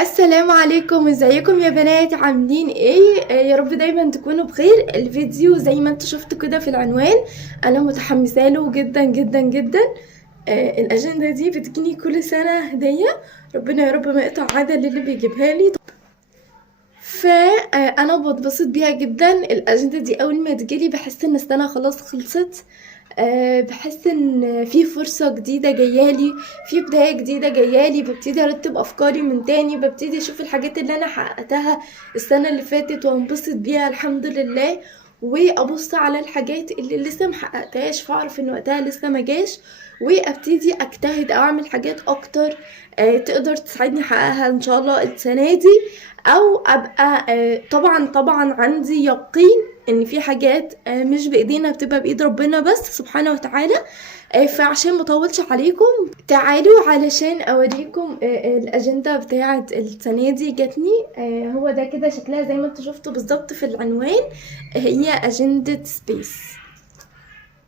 السلام عليكم، ازيكم يا بنات؟ عاملين ايه؟ يا رب دايما تكونوا بخير. الفيديو زي ما انتوا شفتوا كده في العنوان انا متحمسه له جدا جدا جدا. الاجنده دي بتجيني كل سنه هديه، ربنا يا رب ما يقطع عاده للي بيجيبها لي. فانا بتبسط بيها جدا. الاجنده دي اول ما تجيلي بحس ان السنه خلاص خلصت. بحس ان في فرصه جديده جايالي، في بدايه جديده جايالي. ببتدي ارتب افكاري من تاني، ببتدي اشوف الحاجات اللي انا حققتها السنه اللي فاتت وانبسط بيها الحمد لله، وابص على الحاجات اللي لسه محققتهاش فاعرف ان وقتها لسه ما جاش، وابتدي اجتهد او اعمل حاجات اكتر تقدر تساعدني احققها ان شاء الله السنه دي. او ابقى طبعا عندي يقين ان في حاجات مش بايدينا، بتبقى بايد ربنا بس سبحانه وتعالى. فعشان مطولش عليكم تعالوا علشان اوريكم الاجندة بتاعه السنه دي جاتني. هو ده كده شكلها زي ما انتوا شفتوا بالظبط في العنوان. هي اجندة سبيس.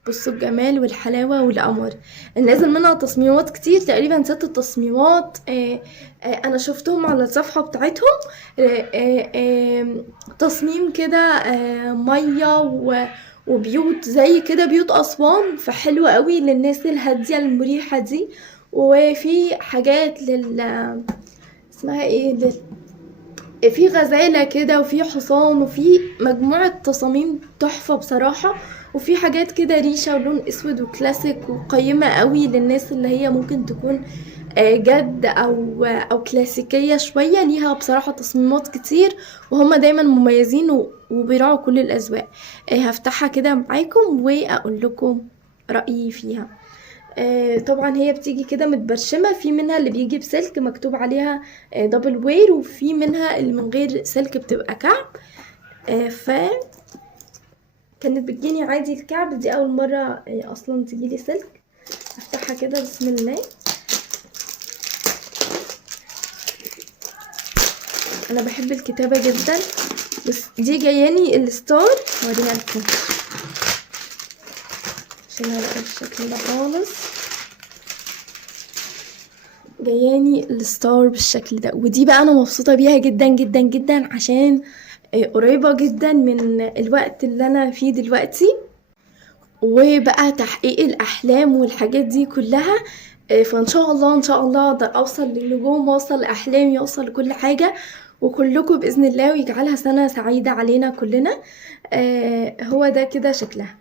بصوا الجمال والحلاوة والقمر. نازل منها تصميمات كتير، تقريبا 6 تصميمات. انا شفتهم على الصفحة بتاعتهم. تصميم كده مية وبيوت زي كده، بيوت أسوان، فحلوة قوي للناس الهادية المريحة دي. وفي حاجات اسمها ايه في غزالة كده، وفي حصان، وفي مجموعة تصاميم تحفة بصراحة. وفي حاجات كده ريشة ولون اسود وكلاسيك وقيمة قوي للناس اللي هي ممكن تكون جد او كلاسيكية شوية. ليها بصراحة تصميمات كتير، وهم دايما مميزين وبيراعوا كل الاذواق. هفتحها كده معاكم واقول لكم رأيي فيها. طبعا هي بتيجي كده متبرشمة، في منها اللي بيجي بسلك مكتوب عليها دبل وير، وفي منها اللي من غير سلك بتبقى كعب. ف كانت بتجيني عادي الكعب، دي اول مرة اصلا تجيلي سلك. افتحها كده بسم الله. انا بحب الكتابة جدا. بس دي جاياني الستار، هوريها لكم عشان هلاقي الشكل ده خالص. جاياني الستار بالشكل ده، ودي بقى انا مبسوطة بيها جدا جدا جدا عشان قريبة جدا من الوقت اللي انا فيه دلوقتي، وبقى تحقيق الاحلام والحاجات دي كلها. فان شاء الله ان شاء الله اقدر اوصل للنجوم واوصل لاحلامي واوصل لكل حاجة، وكلكم باذن الله، ويجعلها سنة سعيدة علينا كلنا. هو ده كده شكلها.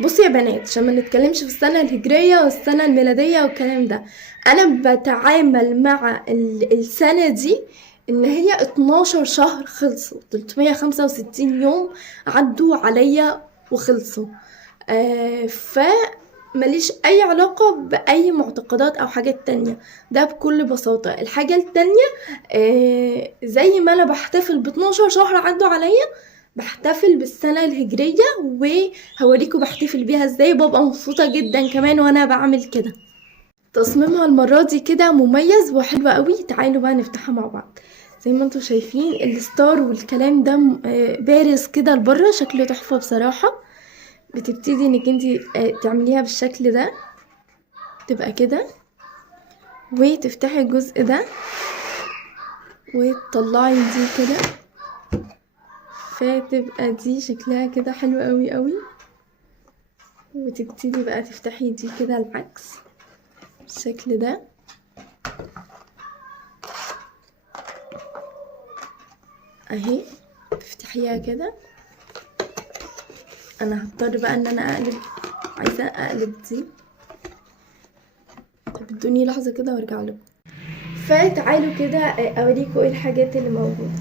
بصوا يا بنات، عشان ما نتكلمش في السنة الهجرية والسنة الميلادية والكلام ده، انا بتعامل مع السنة دي ان هي 12 شهر خلصوا، 365 يوم عدوا عليا وخلصوا. فمليش اي علاقة باي معتقدات او حاجات تانية. ده بكل بساطة. الحاجة التانية زي ما انا بحتفل ب 12 شهر عدوا عليا، بحتفل بالسنة الهجرية، وهوريكم بحتفل بيها ازاي. ببقى مبسوطة جدا كمان وانا بعمل كده. تصميمها المرة دي كده مميز وحلو قوي. تعالوا بقى نفتحها مع بعض. زي ما انتم شايفين الستار والكلام ده بارز كده لبره، شكله تحفة بصراحة. بتبتدي انك انتي تعمليها بالشكل ده، تبقى كده، وتفتحي الجزء ده وتطلعي دي كده، فتبقى دي شكلها كده حلو قوي قوي. وتبتدي بقى تفتحي دي كده العكس بالشكل ده اهي. تفتحيها كده. انا هضطر بقى ان انا اقلب، عايزه اقلب دي. طب ادوني لحظه كده وارجع لكم. فتعالوا كده اوريكم ايه الحاجات اللي موجوده.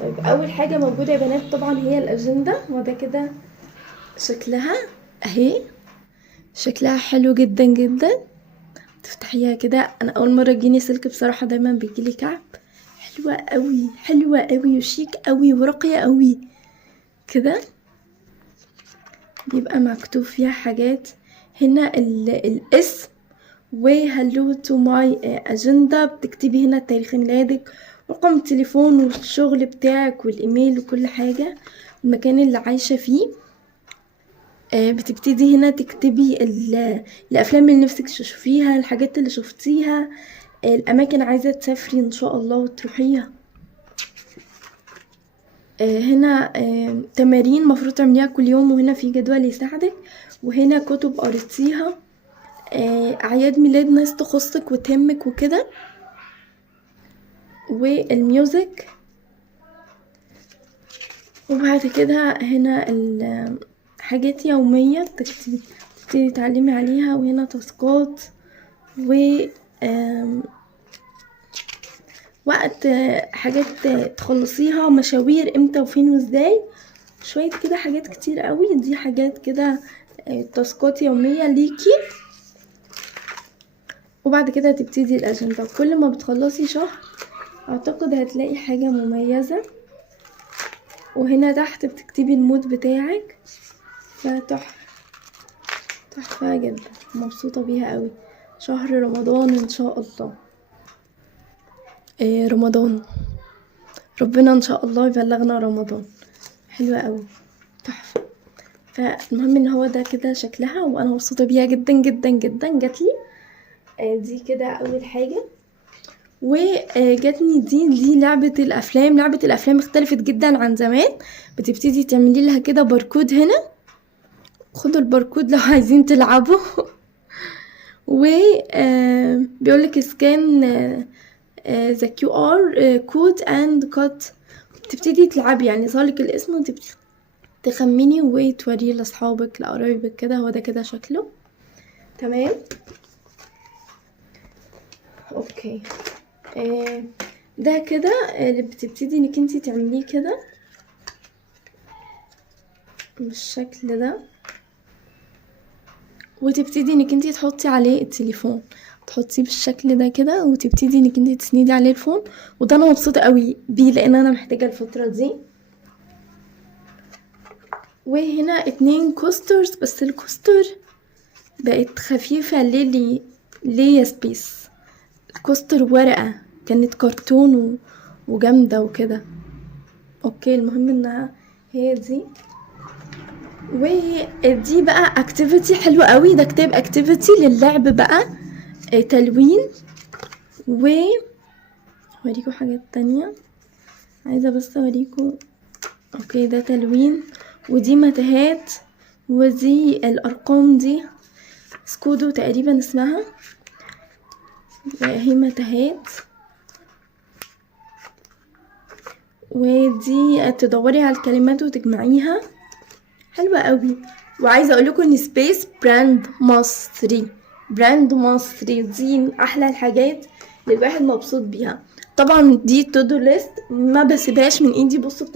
طيب اول حاجه موجوده يا بنات طبعا هي الاجنده، وده كده شكلها اهي. شكلها حلو جدا جدا. تفتحيها كده. انا اول مره يجيني سلك بصراحه، دايما بيجيلي كعب. حلوه قوي حلوه قوي وشيك قوي وراقيه قوي كده. بيبقى مكتوب فيها حاجات هنا، الاسم وهلو تو ماي اجندا. بتكتبي هنا تاريخ ميلادك، رقم التليفون والشغل بتاعك والايميل وكل حاجة، المكان اللي عايشة فيه. بتبتدي هنا تكتبي الافلام اللي نفسك تشوفيها، الحاجات اللي شفتيها، الاماكن عايزة تسافري ان شاء الله وتروحيها هنا تمارين مفروض تعمليها كل يوم، وهنا في جدول يساعدك، وهنا كتب قريتيها، اعياد ميلاد ناس تخصك وتهمك وكده، والميوزك. وبعد كده هنا حاجات يومية تبتدي تتعلمي عليها، وهنا تاسكات و وقت حاجات تخلصيها، مشاوير امتى وفين وازاي، شوية كده حاجات كتير قوي. دي حاجات كده تاسكات يومية ليكي. وبعد كده تبتدي الأجندة، كل ما بتخلصي شهر اعتقد هتلاقي حاجة مميزة. وهنا تحت بتكتبي المود بتاعك، فتحفة تحفة جدا، مبسوطة بيها قوي. شهر رمضان ان شاء الله. رمضان، ربنا ان شاء الله يبلغنا رمضان. حلوة قوي، تحفة. فالمهم ان هو ده كده شكلها، وانا مبسوطة بيها جدا جدا جدا. جاتلي دي كده اول حاجة. وجاتني دي لعبة الافلام. لعبة الافلام اختلفت جدا عن زمان. بتبتدي تعملي لها كده باركود هنا، خدوا الباركود لو عايزين تلعبوا. و بيقولك سكان ذا كيو ار كود اند كات. تبتدي تلعبي، يعني يظهرلك الاسم وتبتدي تخمني وتوريه لاصحابك لقرايبك كده. هو ده كده شكله. تمام، اوكي. ده كده اللي بتبتدي انك انتي تعمليه كده بالشكل ده، وتبتدي انك انتي تحطي عليه التليفون، تحطيه بالشكل ده كده، وتبتدي انك انتي تسندي عليه الفون. وده انا مبسوطه قوي بيه لان انا محتاجه الفتره دي. وهنا 2 كوسترز، بس الكوستر بقت خفيفه. ليه يا سبيس؟ الكوستر ورقه كانت كرتون وجامده وكده. اوكي، المهم انها هي دي. ودي بقى اكتيفيتي حلوة قوي. ده كتاب اكتيفيتي للعب بقى، تلوين. اوريكم حاجات تانية، عايزة بس اوريكم. اوكي، ده تلوين، ودي متاهات، ودي الارقام دي سكودو تقريبا اسمها، هي متاهات. ودي تدوري على الكلمات وتجمعيها، حلوة قوي. وعايزة اقول لكم ان سبيس براند مصري، براند مصري، دي من احلى الحاجات اللي الواحد مبسوط بيها. طبعا دي تو-دو ليست ما بسيبهاش من ايدي. بصوا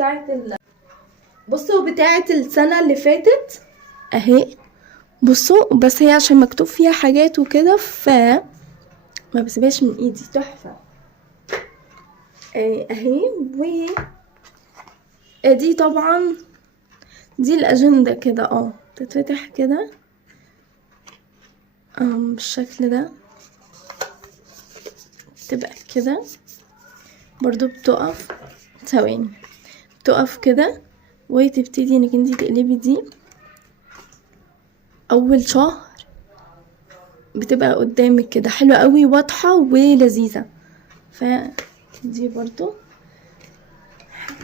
بتاعه السنة اللي فاتت اهي، بصوا. بس هي عشان مكتوب فيها حاجات وكده ما بسيبهاش من ايدي، تحفة اهي. دي طبعا دي الاجندة كده، تتفتح كده بالشكل ده، تبقى كده برضو. بتقف ثواني، بتقف كده، وتبتدي انك انتي تقلبي دي. اول شهر بتبقى قدامك كده، حلوة قوي، واضحة ولذيذة. فدي برضو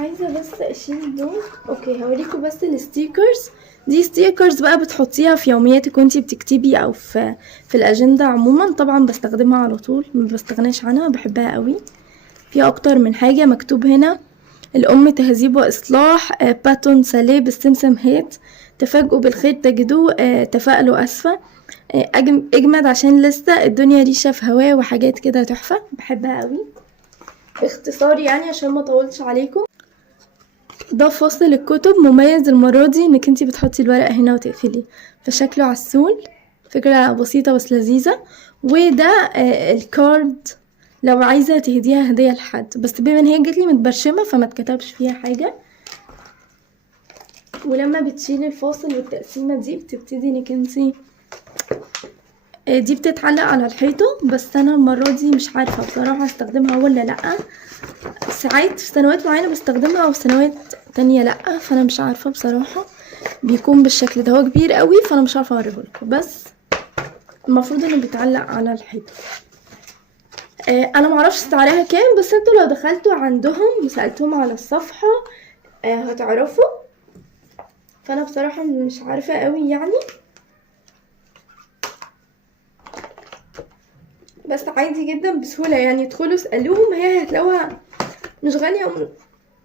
عايزة بس اشيل دول. اوكي، هوريكم بس الستيكرز. دي ستيكرز بقى بتحطيها في يومياتك وانتي بتكتبي، او في الاجندة عموما. طبعا بستخدمها على طول، ما بستغناش عنها، بحبها قوي. في اكتر من حاجة مكتوب هنا: الام تهذيب واصلاح، باتون ساليه بالسمسم هيت، تفاجئوا بالخير تجدوه، تفائلوا اسفة، اجمد عشان لسه الدنيا ريشة في هواه، وحاجات كده تحفة، بحبها قوي. باختصار يعني عشان ما اطولش عليكم، ده فصل الكتب مميز المرة دي انك انتي بتحطي الورق هنا وتقفلي، فشكله عسول، فكرة بسيطة بس لذيذة. وده الكارد لو عايزة تهديها هدية لحد، بس بما ان هي جاتلي متبرشمة فما اتكتبش فيها حاجة. ولما بتشيلي الفاصل والتقسيمة دي بتبتدي انك انتي دي بتتعلق على الحيطة. بس انا المرة دي مش عارفة بصراحة استخدمها ولا لأ. ساعات في سنوات معينة بستخدمها وفي سنوات تانية لأ، فانا مش عارفة بصراحة. بيكون بالشكل ده، هو كبير قوي فانا مش عارفة اوريهولكم، بس المفروض انه بيتعلق على الحيطة. انا معرفش سعرها كام، بس انتوا لو دخلتوا عندهم وسألتهم على الصفحة هتعرفوا. فانا بصراحة مش عارفة قوي يعني، بس عادي جدا بسهولة يعني. ادخلوا اسألوهم، هي هتلاقوها مش غالية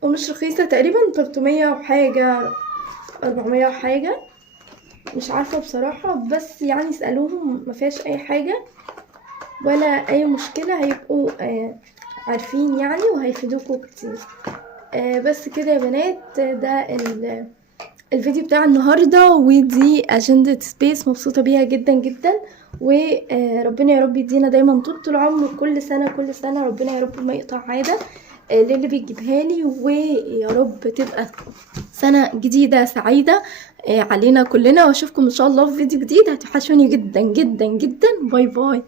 ومش رخيصة، تقريبا 300 وحاجة 400 وحاجة، مش عارفة بصراحة. بس يعني اسألوهم، مفيهاش اي حاجة ولا اي مشكلة، هيبقوا عارفين يعني وهيفيدوكوا كتير. بس كده يا بنات، ده الفيديو بتاع النهاردة، ودي أجندة سبيس، مبسوطة بيها جدا جدا. وربنا يا رب يدينا دايما طول العمر، كل سنة كل سنة ربنا يا رب ما يقطع عادة للي بيجيبها لي، ويا رب تبقى سنة جديدة سعيدة علينا كلنا. واشوفكم ان شاء الله في فيديو جديد، هتوحشوني جدا جدا جدا. باي باي.